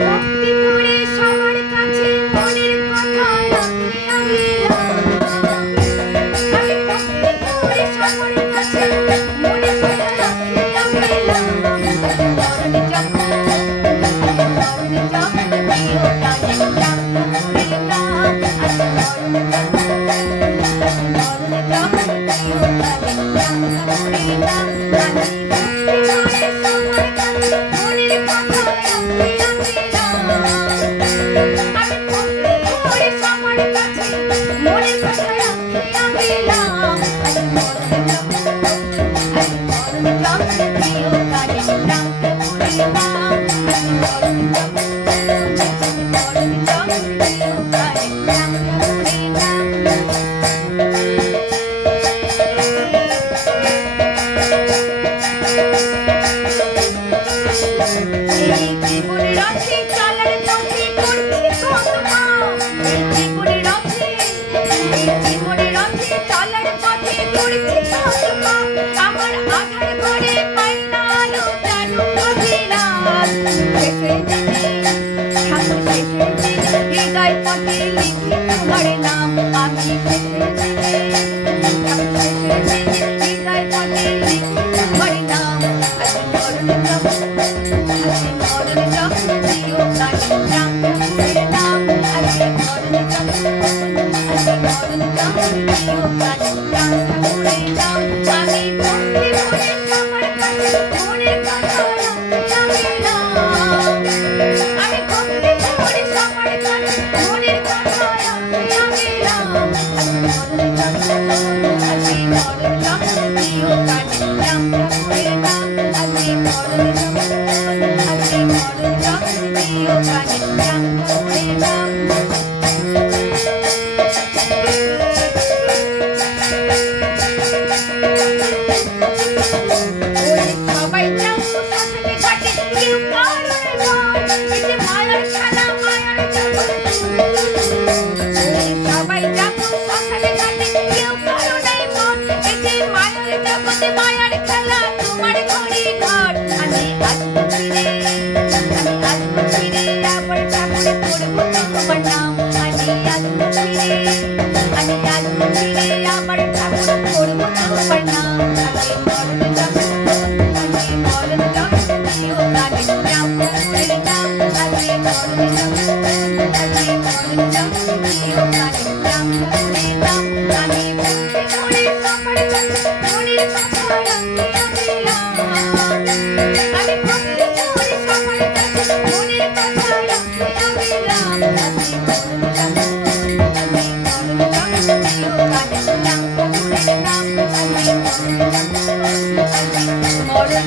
ভক্তি করে সবার কাছে মনের কথা রাখিয়া গেলাম। আমি ভক্তি করে সবার কাছে মনের কথা রাখিয়া গেলাম। মরণ যখন প্রিয় কাজে প্রাণ করিলাম। মরণ যখন প্রিয় কাজে প্রাণ করিলাম। আমি ভক্তি করে সবার কাছে মনের কথা রাখিয়া গেলাম। আমি ভক্তি করে সবার কাছে মনের কথা রাখিয়া গেলাম। মরণ যখন প্রিয় কাজে প্রাণ করিলাম। মরণ যখন প্রিয় কাজে প্রাণ করিলাম। এই জীবন রথে চলার পথে করছি কত পাপ। এই জীবন রথে চলার পথে করছি কত পাপ। আমার আধার ঘরে পাই না আলো কেন অভিলাষ। শেষের দিনে ঠাকুর শেষের দিনে হৃদয় পথে লিখি তোমার নাম। আমি শেষের দিনে ঠাকুর শেষের দিনে হৃদয় পথে লিখি তোমার নাম। মরণ যখন প্রিয় কাজে প্রাণ করিলাম। মরণ যখন প্রিয় কাজে প্রাণ করিলাম। আমি ভক্তি করে সবার কাছে মনের কথা রাখিয়া গেলাম। আমি ভক্তি করে সবার কাছে মনের কথা রাখিয়া গেলাম। মরণ যখন প্রিয় কাজে প্রাণ করিলাম। মরণ যখন প্রিয় কাজে প্রাণ করিলাম। সবাই যাও শ্মশানে ঘাটে কেউ কারণে মন। এই যে মায়ার খেলা মায়ার জগৎ। সবাই যাও শ্মশানে ঘাটে কেউ কারণে মন। এই যে মায়ার জগতে মায়ার খেলা তোমার ঘড়ি ঘর। আমি আসবো ফিরে আবার ঠাকুরে পড়বো তোমার নাম। আমি আসবো ফিরে আবার ঠাকুরে পড়বো তোমার নাম। মরণ যখন প্রিয় কাজে প্রাণ করিলাম। মরণ যখন প্রিয় কাজে প্রাণ করিলাম। আমি ভক্তি করে সবার কাছে মনের কথা রাখিয়া গেলাম। আমি ভক্তি করে সবার কাছে মনের কথা রাখিয়া গেলাম। মরণ যখন প্রিয় কাজে প্রাণ করিলাম। মরণ